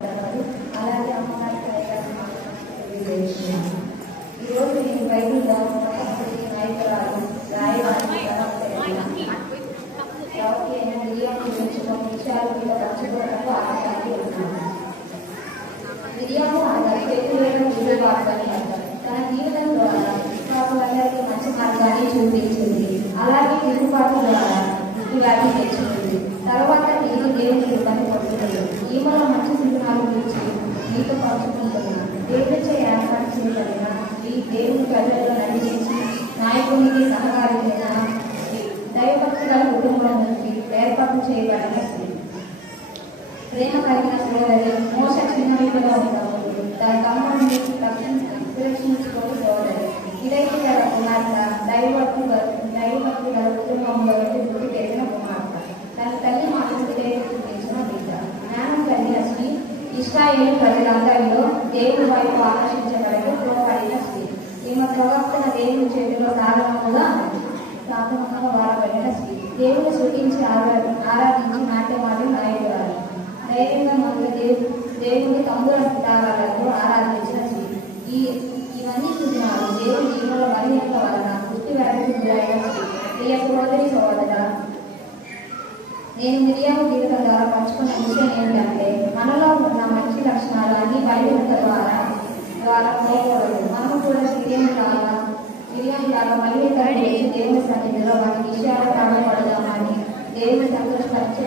అలాగే అమ్మగారి ఈరోజు నేను బైబిల్లో నాయకురాలు రాయడానికి ఎవరికి అయినా మిరియాం గురించి కొన్ని విషయాలు మీద పంచుకోవడంలో ఆసక్తి ఉన్నాను. మిరియాము అనగా చేతులను విలువాడని అంటారు. తన జీవితం ద్వారా విశ్వాసులందరికీ మంచి మార్గాన్ని చూపించింది. అలాగే తిరుగుబాటు ద్వారా వ్యాధి తెచ్చింది. తర్వాత నేను దేవుని కృపను పొందుతుంది. ఈమెలో మంచి సింహనాల గురించి మీతో పంచుకుంటున్నాను. దేవుడిచే ఏర్పాటు చేయబడిన ఈ దేవుని ప్రజల్లో నడిపించి నాయకునికి సహకారమైన దైవభక్తి గల కుటుంబం నుంచి ఏర్పాటు చేయబడిన స్త్రీ. ప్రేమ కలిగిన సోదరి మోస చిన్న వీధిలో ఉన్నప్పుడు తన తమ్ముడిని సురక్షించుకొని సోదరి ఇదైతే గల కుమార్తె దైవభక్తి గల కుటుంబంలో పుట్టి పెరిగిన కుమార్తె. తన తల్లి మాతృకే చూపించిన బిడ్డ. జ్ఞానం కలిగిన స్త్రీ. ఇశ్రాయేలు ప్రజలందరిలో దేవుని వైపు ఆకర్షించబడి తోడ్పడిన స్త్రీ. ఈమె ప్రవర్తన దేవుని చేతిలో సాధనముగా వాడబడిన స్త్రీ. దేవుని సృష్టించి ఆరాధించి నాట్యమాడి నాయకురాలు. ధైర్యంగా మొదలు దేవుని తమ్ముల తాగాలకు ఆరాధించిన స్త్రీ. ఇవన్నీ చూసినారు దేవుని జీవన బలహీనత వలన పుష్టి వ్యాధికి గురైన స్త్రీ. ప్రియ సోదరి సోదర, నేను మిరియాము జీవితం ద్వారా పంచుకున్న విషయం ఏంటంటే మనలో ఉన్న మంచి లక్షణాలు అన్ని బలహీనత ద్వారా పోకూడదు. మనము కూడా మిరియాం లాగా బలహీనత దేవుని సన్నిధిలో వాటి విషయాలు ప్రారంభపడదామని దేవుని సంతోషపరిచే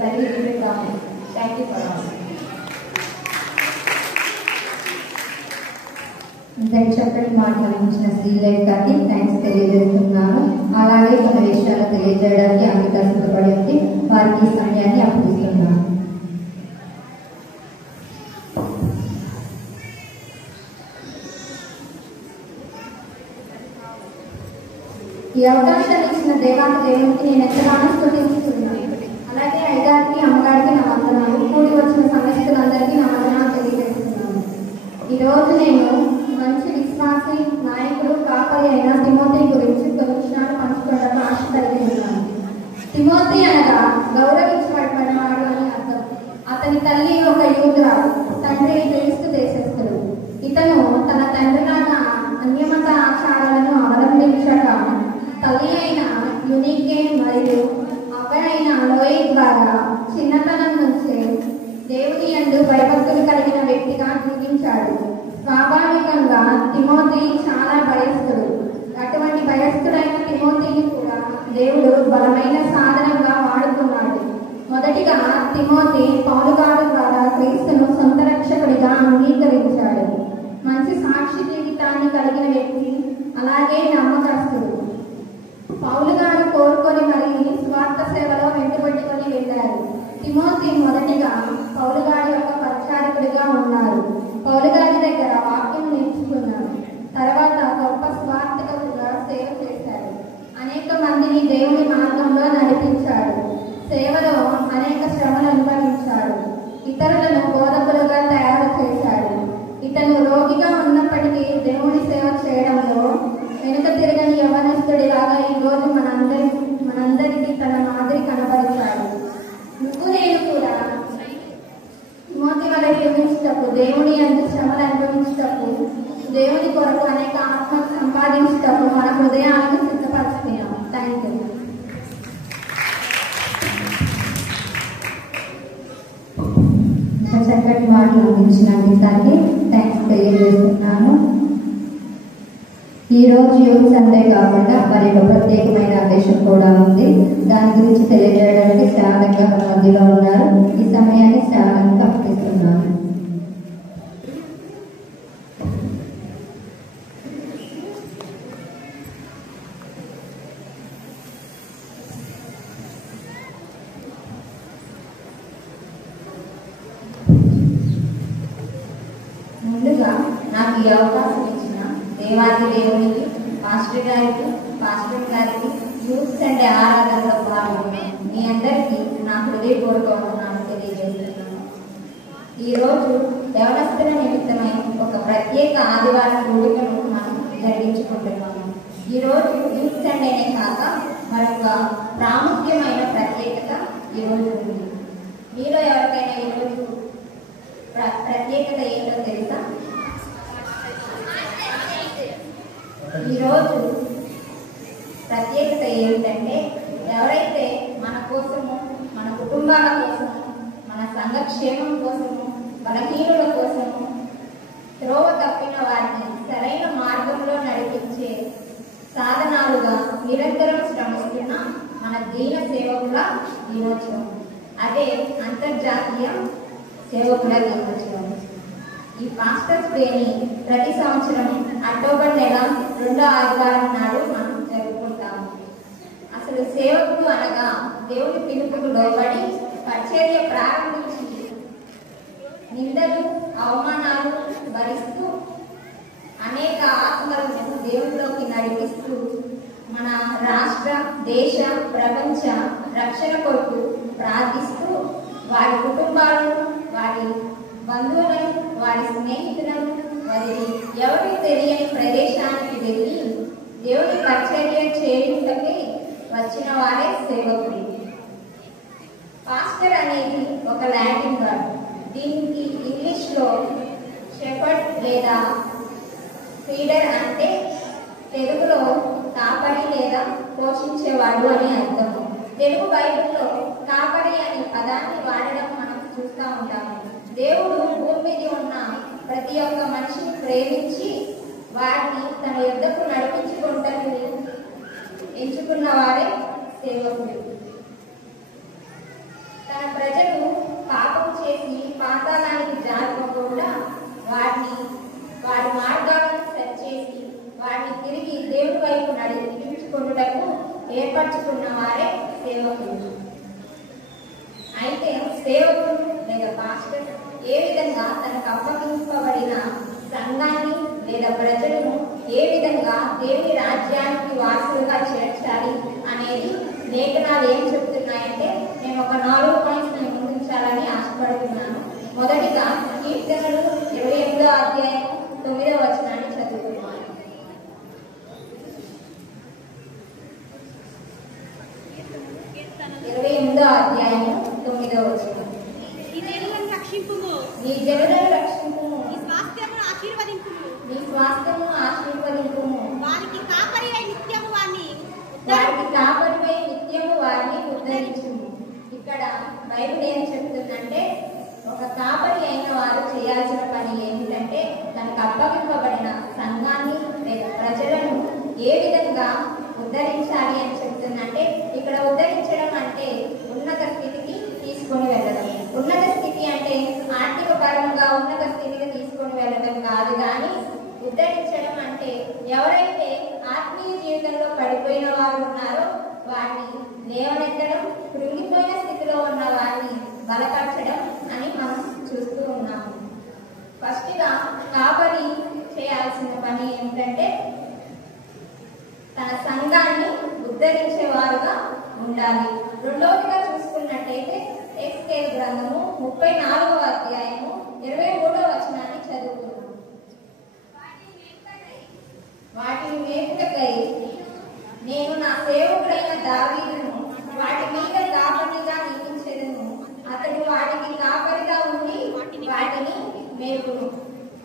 జరిగిద్దాము. థ్యాంక్ యూ ఫర్ ఇంతటి చక్కటి మాట్లాడించిన శ్రీలేఖకి థ్యాంక్స్ తెలియజేస్తున్నాను. అలాగే కొన్ని విషయాలు తెలియజేయడానికి అంకిత సిద్ధపడింది. వారికి సమయాన్ని అప్పగిస్తున్నాను. ఈ అవకాశాన్ని ఇచ్చిన దేవాతి దేవునికి నేను ఎంతగానో స్తుతిస్తున్నాను. అలాగే అయ్యగారికి అమ్మగారికి నా వందనాలు. కూడి వచ్చిన సమస్యలందరికీ నా వందనాలు తెలియజేస్తున్నాను. ఈరోజు నేను మంచి విశ్వాసి నాయకుడు కాపరి అయిన తిమోతి గురించి కొన్ని విషయాలు పంచుకోవడానికి ఆశ కలిగి ఉన్నాను. తిమోతి అనగా గౌరవించబడినవాడు అని అర్థం. అతని తల్లి ఒక యూదురాలు, తండ్రి క్రీస్తు దేశస్థుడు. ఇతను తన తండ్రిలాగా అన్యమత ఆచారాలను అవలంబించక తల్లి అయిన యునికే మరియు అవ్వైన లోయి ద్వారా చిన్నతనం నుంచే దేవుని యందు భయభక్తులు కలిగిన వ్యక్తిగా జీవించాడు. స్వాభావికంగా తిమోతి చాలా భయస్థుడు. అటువంటి భయస్థుడైన తిమోతిని కూడా దేవుడు బలమైన సాధనంగా వాడుకున్నాడు. మొదటిగా తిమోతి పౌలు గారి ద్వారా క్రీస్తును సొంత రక్షకుడిగా అంగీకరించాడు. మంచి సాక్షి జీవితాన్ని కలిగిన వ్యక్తి, అలాగే నమ్మకస్తుడు. పౌలు గారు కోరుకొని మరి స్వార్థ సేవలో వెంటబెట్టుకొని వెళ్ళారు. తిమోతి మొదటిగా పౌలు గారి యొక్క పరిచారకుడిగా ఉన్నారు. పౌలు గారి దగ్గర వాక్యం నేర్చుకున్నాడు. తర్వాత గొప్ప స్వార్థకుడుగా సేవ చేశాడు. అనేక మందిని దేవుని మార్గంలో నడిపించాడు. సేవలో అనేక శ్రమలు అనుభవించాడు. ఇతరులను బోధకులుగా తయారు చేశాడు. ఇతను రోగిగా ఉన్నప్పటికీ దేవుని సేవ చేయడంలో వెనుక తిరగని యవనస్తుడిలాగా ఈరోజు మనందరికీ తన మాదిరి కనబరిచాడు. నువ్వు నేను కూడా తిమోతి వలె జీవించుటకు, దేవుని యందు శ్రమలు అనుభవించుటకు, దేవుని కొరకు అనేక ఆత్మలు సంపాదించుటకు మన హృదయాలను సిద్ధపరుస్తున్నాం. Thank you. చక్కటి మాటలు అందించిన అందితానికి థ్యాంక్స్ తెలియజేస్తున్నాను. ఈరోజు యూత్ సండే కాకుండా మరి ఒక ప్రత్యేకమైన ఆదేశం కూడా ఉంది. దాని గురించి తెలియజేయడానికి శ్రావణంగా మన మధ్యలో ఉన్నారు. ఈ సమయాన్ని శ్రావణంగా అప్పగిస్తున్నాను. ముందుగా నాకు ఈ అవకాశం ఇచ్చిన దేవాది దేవునికి, పాస్టర్ గారికి యూత్ సండే ఆరాధనలో పాల్గొని మీ అందరికీ నా హృదయపూర్వక వందనాలు తెలియజేస్తున్నాను. ఈరోజు యవనస్తుల నిమిత్తమై ఒక ప్రత్యేక ఆదివారం కూడికను మనం జరిగించుకుంటున్నాము. ఈరోజు యూత్ సండేనే కాక మరొక ప్రాముఖ్యమైన ప్రత్యేకత ఈరోజు ఉంది. మీలో ఎవరికైనా ఈరోజు ప్రత్యేకత ఏంటో తెలుసా? ఈరోజు ప్రత్యేకత ఏమిటంటే, ఎవరైతే మన కోసము, మన కుటుంబాల కోసము, మన సంఘక్షేమం కోసము, బలహీనుల కోసము, త్రోవ తప్పిన వారిని సరైన మార్గంలో నడిపించే సాధనాలుగా నిరంతరం శ్రమిస్తున్న మన దీన సేవకుల దినోత్సవం. అదే అంతర్జాతీయ సేవకుల దినోత్సవం. ఈ పాస్టర్స్ డేని ప్రతి సంవత్సరం అక్టోబర్ నెల 2వ ఆదివారం నాడు మనం జరుపుకుంటాము. అసలు సేవకుడు అనగా దేవుని పిలుపుకు లోబడి పరిచర్య ప్రారంభించి నిందలు, అవమానాలు భరిస్తూ అనేక ఆత్మలను దేవునిలోకి నడిపిస్తూ మన రాష్ట్ర, దేశ, ప్రపంచ రక్షణ కొరకు ప్రార్థిస్తూ వారి కుటుంబాలను, వారి బంధువులను, వారి స్నేహితులను వదిలి ఎవరికి తెలియని ప్రదేశానికి వెళ్ళి దేవుని పరిచర్య చేయుటకి వచ్చిన వారే సేవకుడు. పాస్టర్ అనేది ఒక లాటిన్ వర్డ్. దీనికి ఇంగ్లీష్లో షెపర్డ్ లేదా ఫీడర్ అంటే తెలుగులో కాపరి లేదా పోషించేవాడు అని అర్థం. తెలుగు బైబిల్లో కాపరి అనే పదాన్ని వాడడం మనం చూస్తూ ఉంటాము. దేవుడు భూమి మీద ఉన్న ప్రతి ఒక్క మనిషిని ప్రేమించి వారిని తన యుద్ధకు నడిపించుకుంటూ ఎంచుకున్న వారే సేవకుడు. తన ప్రజలు పాపం చేసి పాతాళానికి జారకుండా వారి మార్గాలను సరిచేసి వారిని తిరిగి దేవుడి వైపు నడిపించుకున్నటకు ఏర్పరచుకున్న వారే సేవకులు. అయితే సేవకులు లేదా పాస్టర్ ఏ విధంగా తనకు అప్పగింపబడిన సంఘాన్ని లేదా ప్రజలను ఏ విధంగా దేవుని రాజ్యానికి వారసులుగా చేర్చాలి అనేది లేఖనాలు ఏం చెప్తున్నాయంటే, నేను ఒక 4 పాయింట్స్ ముందుంచాలని ఆశపడుతున్నాను. మొదటిగా కీర్తనలు 28వ అధ్యాయం 9వ వచనాన్ని చదువుతున్నాను. 28వ అధ్యాయం 9వ వచనం. నీ జనులను రక్షింపుము, నీ స్వాస్థ్యమును ఆశీర్వదింపుము. వారికి కాపరివై నిత్యము వారిని ఉద్ధరించుము. ఇక్కడ బైబిల్ ఏం చెప్తుందంటే, ఒక కాపరి అయిన వారు చేయాల్సిన పని ఏమిటంటే, తనకు అప్పగింపబడిన సంఘాన్ని లేదా ప్రజలను ఏ విధంగా ఉద్ధరించాలి అని చెప్తుందంటే, ఇక్కడ ఉద్ధరించడం అంటే ఉన్నత స్థితికి తీసుకొని వెళ్ళడం. ఉన్నత స్థితి అంటే ఆర్థిక పరంగా ఉన్నత స్థితికి తీసుకొని వెళ్ళడం కాదు, కానీ ఉద్ధరించడం అంటే ఎవరైతే ఆత్మీయ జీవితంలో పడిపోయిన వారు ఉన్నారో వారిని లేవనెత్తడం, కృంగిపోయిన స్థితిలో ఉన్న వారిని బలపరచడం అని మనం చూస్తూ ఉన్నాము. ఫస్ట్గా కాపరి చేయాల్సిన పని ఏమిటంటే, తన సంఘాన్ని ఉద్ధరించేవారుగా ఉండాలి. రెండవదిగా చూసుకున్నట్టయితే ఎస్కేల్ గ్రంథము 34వ అధ్యాయము 23వ వచనాన్ని చదువుతున్నాం. వాటిని మేపుటకై నేను నా సేవకుడైన దావీదును వాటి మీద కాపరిగా నియమించెదను. అతడు వాటికి కాపరిగా ఉండి వాటిని మేపును.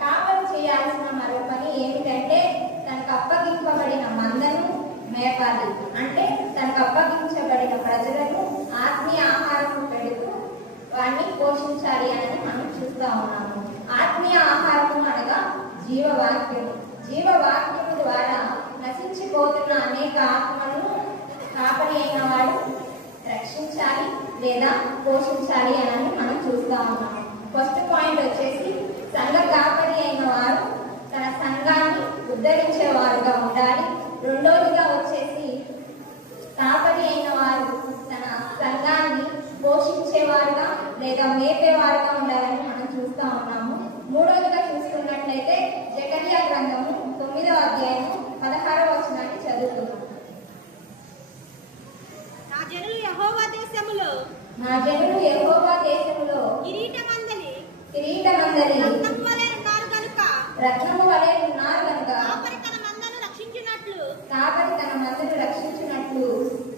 కాపరి చేయాల్సిన మరో పని ఏమిటంటే, తనకు అప్పగింపబడిన మందను మేపాలి. అంటే తనకు అప్పగించబడిన ప్రజలను ఆత్మీయ ఆహారం పెడుతూ వారిని పోషించాలి అని మనం చూస్తూ ఉన్నాము. ఆత్మీయ ఆహారము అనగా జీవవాక్యము. జీవవాక్యము ద్వారా నశించిపోతున్న అనేక ఆత్మలను కాపరి అయిన వాడు రక్షించాలి లేదా పోషించాలి అని మనం చూస్తూ ఉన్నాము. ఫస్ట్ పాయింట్ వచ్చేసి, సంఘ కాపరి అయిన వారు తన సంఘాన్ని ఉద్ధరించేవారుగా ఉండాలి. రెండోదిగా వచ్చేసి, కాపరి అయిన వారు తన సంఘాన్ని పోషించేవారుగా లేదా మేపేవారుగా ఉండాలని మనం చూస్తూ ఉన్నాము. మూడోదిగా చూసుకున్నట్లయితే జకర్యా గ్రంథము 9వ అధ్యాయము 16వ వచనాన్ని చదువుతున్నాం. నా జనులు యెహోవా దేశములో కిరీటమందలి రత్నము వలె ఉన్నారు కనుక కాపరి తన మందను రక్షించినట్లు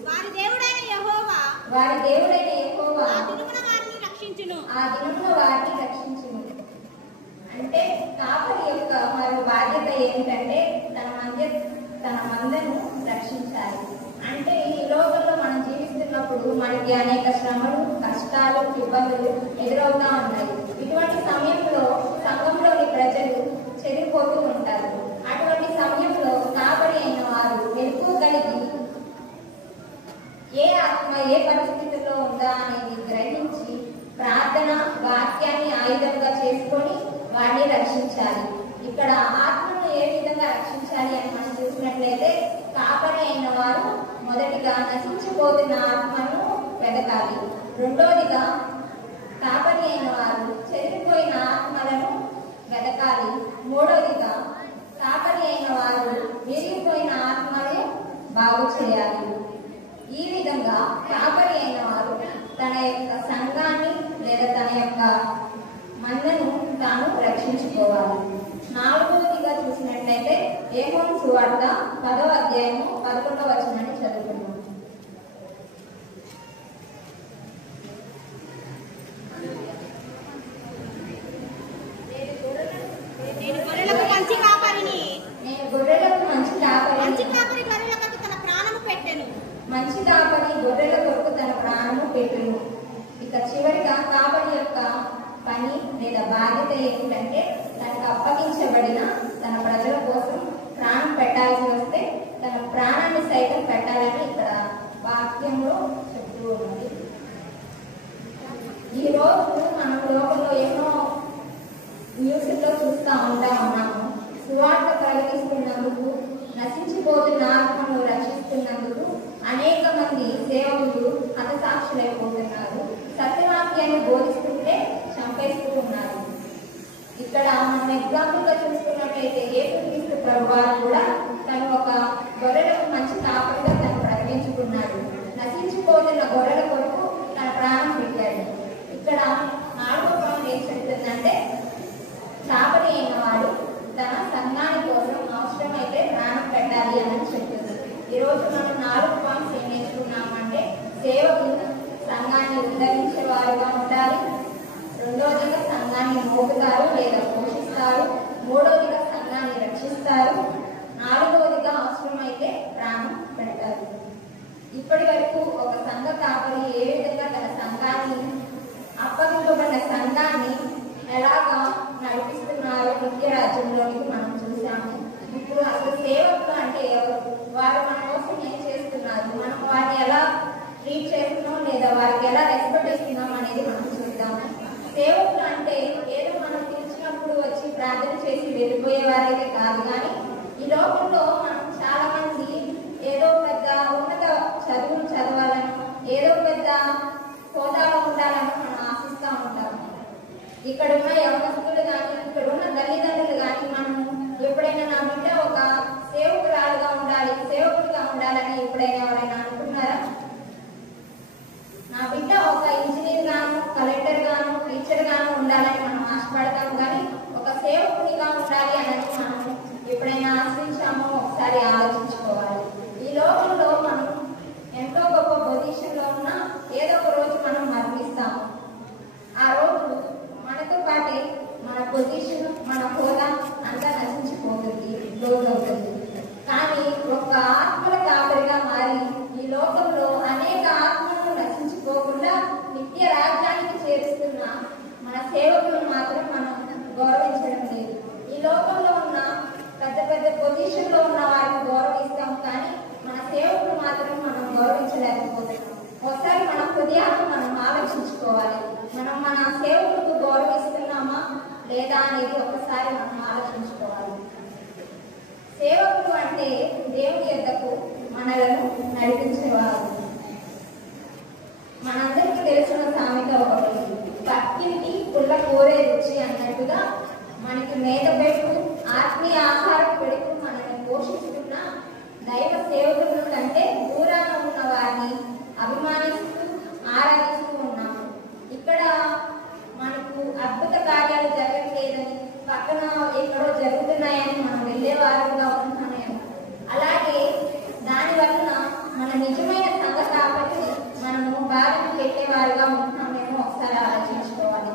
వారి దేవుడైన యెహోవా ఆ దినమున వారిని రక్షించును. ఏమిటంటే తన మందను రక్షించాలి. అంటే ఈ లోకంలో మనం జీవిస్తున్నప్పుడు మనకి అనేక శ్రమలు, కష్టాలు, ఇబ్బందులు ఎదురవుతా ఉన్నాయి. ఇటువంటి సమయంలో సంఘంలోని ప్రజలు చెదిరిపోతూ ఉంటారు. అటువంటి సమయంలో కాపరి అయిన వారు మెలకు కలిగి ఏ ఆత్మ ఏ పరిస్థితుల్లో ఉందా అనేది గ్రహించి ప్రార్థన, వాక్యాన్ని ఆయుధంగా చేసుకొని వాడిని రక్షించాలి. ఇక్కడ ఆత్మను ఏ విధంగా రక్షించాలి అని మనం చూసినట్లయితే కాపరి అయిన వారు మొదటిగా నశించిపోతున్న ఆత్మను వెతకాలి. రెండోదిగా కాపరి అయిన వారు చెదిరిపోయిన ఆత్మలను వెతకాలి. మూడోదిగా కాపరి అయిన వారు విరిగిపోయిన ఆత్మను బాగు చేయాలి. ఈ విధంగా కాపరి అయిన వారు తన యొక్క సంఘాన్ని లేదా తన యొక్క మందను తాను రక్షించుకోవాలి. నాలుగవదిగా చూసినట్లయితే యోహాను సువార్త 10వ అధ్యాయము 11వ వచనాన్ని చదువుతున్నాం. నేను గొర్రెలకు మంచి కాపరిని. నేను గొర్రెలకు మంచి కాపరి. మంచి కాపరి గొర్రెల కొరకు తన ప్రాణము పెట్టెను. మంచి కాపరి గొర్రెల కొరకు తన ప్రాణము పెట్టెను. ఇక చివరిగా కాపరి యొక్క పని లేదా బాధ్యత ఏంటంటే తనకు అప్పగించబడిన తన ప్రజల కోసం ప్రాణం పెట్టాల్సి వస్తే తన ప్రాణాన్ని సైతం పెట్టాలని ఇక్కడ వాక్యంలో చెప్తూ ఉంది. ఈ రోజు మనం లోకంలో ఎన్నో న్యూస్లో చూస్తూ ఉన్నాము. సువార్త ప్రకటిస్తున్నందుకు, నశించిపోతున్న ఆత్మను రక్షిస్తున్నందుకు అనేక మంది సేవకులు హతసాక్షులైపోతున్నారు. సత్యవాక్యాన్ని బోధిస్తుంటే చంపేస్తూ ఉన్నారు. ఇక్కడ మనం ఎగ్జాంపుల్ గా చూసుకున్నట్లయితే యేసుక్రీస్తు ప్రభువారు కూడా తను ఒక గొర్రెలకు మంచి కాపరిగా తను ప్రకటించుకున్నాడు. నశించిపోతున్న గొర్రెల కొరకు తన ప్రాణం పెట్టాడు. ఇక్కడ 4వ పాయింట్ ఏం చెప్తుందంటే కాపరి అయిన వాడు తన సంఘాని కోసం అవసరమైతే ప్రాణం పెట్టాలి అని చెప్తుంది. ఈరోజు మనం 4 పాయింట్స్ ఏం నేర్చుకున్నామంటే సేవకులు సంఘాన్ని ఉద్ధరించే వారుగా ఉండాలి. రెండోదిగా సంఘాన్ని మోపుతారు లేదా పోషిస్తారు. మూడోదిగా సంఘాన్ని రక్షిస్తారు. నాలుగవదిగా అవసరమైతే ప్రాణం పెడతారు. ఇప్పటి వరకు ఒక సంఘ కాపరి ఏ విధంగా తన సంఘాన్ని, అప్పగింపబడిన సంఘాన్ని ఎలాగా నడిపిస్తున్నారో నిత్య రాజ్యంలోనికి మనం చూసాము. ఇప్పుడు అసలు సేవకులు అంటే ఎవరు, వారు మన కోసం ఏం చేస్తున్నారు, మనం వారిని ఎలా ట్రీట్ చేస్తున్నాం లేదా వారికి ఎలా రెస్పెక్ట్ ఇస్తున్నాం అనేది మనం చూద్దాము. సేవకులు అంటే ఏదో మనం పిలిచినప్పుడు వచ్చి ప్రార్థన చేసి వెళ్ళిపోయేవారైతే కాదు. కానీ ఈ లోకంలో మనం చాలా మంది ఏదో పెద్ద ఉన్నత చదువులు చదవాలని, ఏదో పెద్ద హోదాలో ఉండాలని మనం ఆశిస్తూ ఉంటాము. ఇక్కడున్న యవనస్తులు కానీ, ఇక్కడున్న తల్లిదండ్రులు కానీ మనము ఎప్పుడైనా నా బిడ్డ ఒక సేవకురాలుగా ఉండాలి, సేవకుడిగా ఉండాలని ఎప్పుడైనా ఎవరైనా అనుకున్నారా? నా బిడ్డ ఒక ఇంజనీర్ గాను, కలెక్టర్ గాను, టీచర్ గాను ఉండాలని మనం ఆశపడతాం. కానీ ఒక సేవకుడిగా ఉండాలి అని మనం ఎప్పుడైనా ఆశించామో ఒకసారి ఆలోచించుకోవాలి. ఈ లోకంలో మనం ఎంతో గొప్ప పొజిషన్లో ఉన్నా ఏదో ఒక రోజు మనం మరణిస్తాము. ఆ రోజు మనతో పాటే మన పొజిషన్, మన హోదా అంతా నశించిపోతుంది, క్లోజ్ అవుతుంది. కానీ ఒక ఆత్మల కాపరిగా మారి ఈ లోకంలో అనేక ఆత్మలను నశించిపోకుండా నిత్య రాజ్యానికి చేరుస్తున్న మన సేవకులను మాత్రం మనం గౌరవించడం లేదు. ఈ లోకంలో ఉన్న పెద్ద పెద్ద పొజిషన్ లో ఉన్న వారిని గౌరవిస్తాం, కానీ మన సేవకులు మాత్రం మనం గౌరవించలేకపోతున్నాం. ఒకసారి మన హృదయాన్ని మనం ఆలోచించుకోవాలి. మనం మన సేవకులకు గౌరవిస్తున్నామా లేదా అనేది ఒకసారి మనం ఆలోచించుకోవాలి. సేవకులు అంటే దేవుని యొద్దకు మనలను నడిపించేవారు. మనందరికీ తెలిసిన సామెత ఒకటి, పక్కింటి పుల్ల కోరే రుచి అన్నట్టుగా మనకి మేత పెట్టు, ఆత్మీయ ఆహారం పెడుతూ మనల్ని పోషిస్తున్న దైవ సేవకుల కంటే దూరాన ఉన్న వారిని అభిమానిస్తూ ఆరాధిస్తూ ఉన్నాము. ఇక్కడ మనకు అద్భుత కార్యాలు జరగట్లేదని, పక్కన ఎక్కడో జరుగుతున్నాయని మనం వెళ్ళేవారుగా ఉంటున్నామేమో. అలాగే దానివల్ల మన నిజమైన సంఘ కాబట్టి మనము బాధను పెట్టేవారుగా ఉంటున్నామేమో ఒకసారి ఆలోచించుకోవాలి.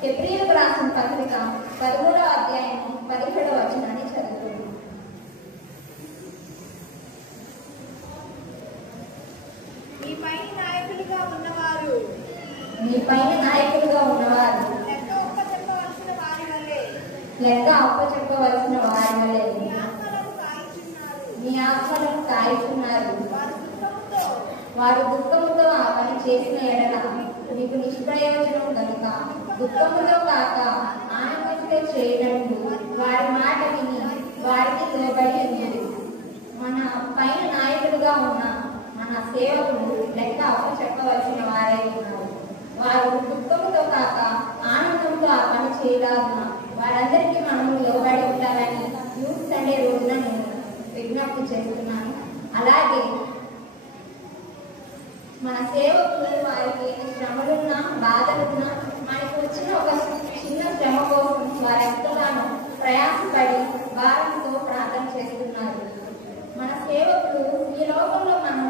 ఫిబ్రవరి ఎఫెసీయులకు రాసిన పత్రిక 13వ అధ్యాయం 17వ వచనాన్ని చదువుతున్నాం. మీ పైన నాయకులుగా ఉన్నవారు లెక్క అప్పచెప్పవలసిన వారి వలె మీ ఆత్మలను కాయిస్తున్నారు. వారు దుఃఖముతో ఆ పని చేసిన ఎడల మీకు నిష్ప్రయోజనం కనుక దుఃఖముతో కాక ఆనందంతో చేయనట్లు వారి మాట విని వారికి లోబడి ఉన్నది. మన పైన నాయకులుగా ఉన్న మన సేవకులు లెక్క అప్పచెప్పవలసిన వారై ఉన్నారు. వారు దుఃఖముతో కాక ఆనందంతో ఆ పని చేయలాగున వారందరికీ మనము లోబడి ఉండాలని యూత్ సండే రోజున నేను విజ్ఞప్తి చేస్తున్నాను. అలాగే మన సేవకులు వారికి శ్రమలున్నా బాధలున్నా మనకు వచ్చిన ఒక చిన్న శ్రమ కోసం వారు ఎంతగానో ప్రయాసపడి భారంతో ప్రార్థన చేస్తున్నారు. మన సేవకులు ఈ లోకంలో మనం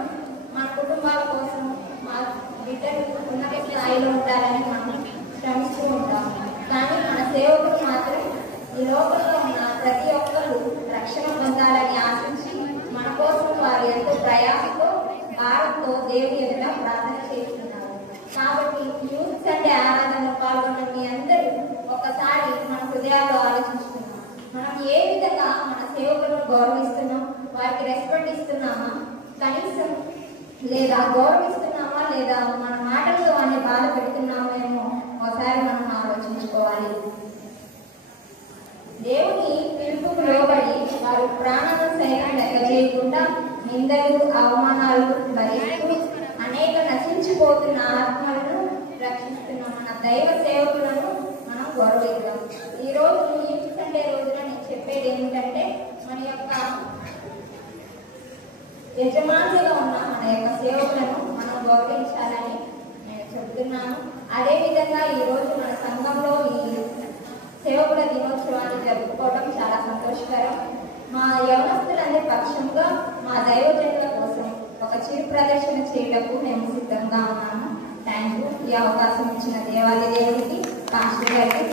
మన కుటుంబాల కోసం మా బిడ్డలు ఉన్నత స్థాయిలో ఉండాలని మనం శ్రమిస్తూ ఉంటాం. కానీ మన సేవకులు మాత్రం ఈ లోకంలో ఉన్న ప్రతి ఒక్కరు రక్షణ పొందాలని ఆశించి మన కోసం వారు ఎంతో ప్రయాసంతో భారంతో దేవుని ఎదుట ప్రార్థన చేస్తున్నారు. కాబట్టి యూత్ సండే ఆరాధనలో పాల్గొన్న మీ అందరూ ఒకసారి మన హృదయాల్లో ఆలోచించుకున్నాం. మనం ఏ విధంగా మన సేవకులను గౌరవిస్తున్నాం, వారికి రెస్పెక్ట్ ఇస్తున్నామా, కనీసం లేదా గౌరవిస్తున్నామా, లేదా మన మాటలతో వారిని బాధ పెడుతున్నామేమో ఒకసారి మనం ఆలోచించుకోవాలి. దేవుని పిలుపుకు లోబడి వారు ప్రాణాలను సైతం లెక్క చేయకుండా నిందలు అవమానాలు భరిస్తూ అనేక నశించిపోతున్న ఆత్మలను రక్షిస్తున్న మన దైవ సేవకులను మనం గౌరవిద్దాం. ఈ రోజు యూత్ సండే రోజున నేను చెప్పేది ఏమిటంటే మన యొక్క యజమానులుగా ఉన్న మన యొక్క సేవకులను మనం గౌరవించాలని నేను చెబుతున్నాను. అదేవిధంగా ఈరోజు మన సంఘంలో ఈ సేవకుల దినోత్సవాన్ని జరుపుకోవడం చాలా సంతోషకరం. మా యవనస్తులందరి పక్షంగా మా దైవజనుల కోసం ఒక చిరు ప్రదర్శన చేయటకు మేము సిద్ధంగా ఉన్నాము. Thank you. ఈ అవకాశం ఇచ్చిన దేవాది దేవుడికి, పాస్టర్ గారికి,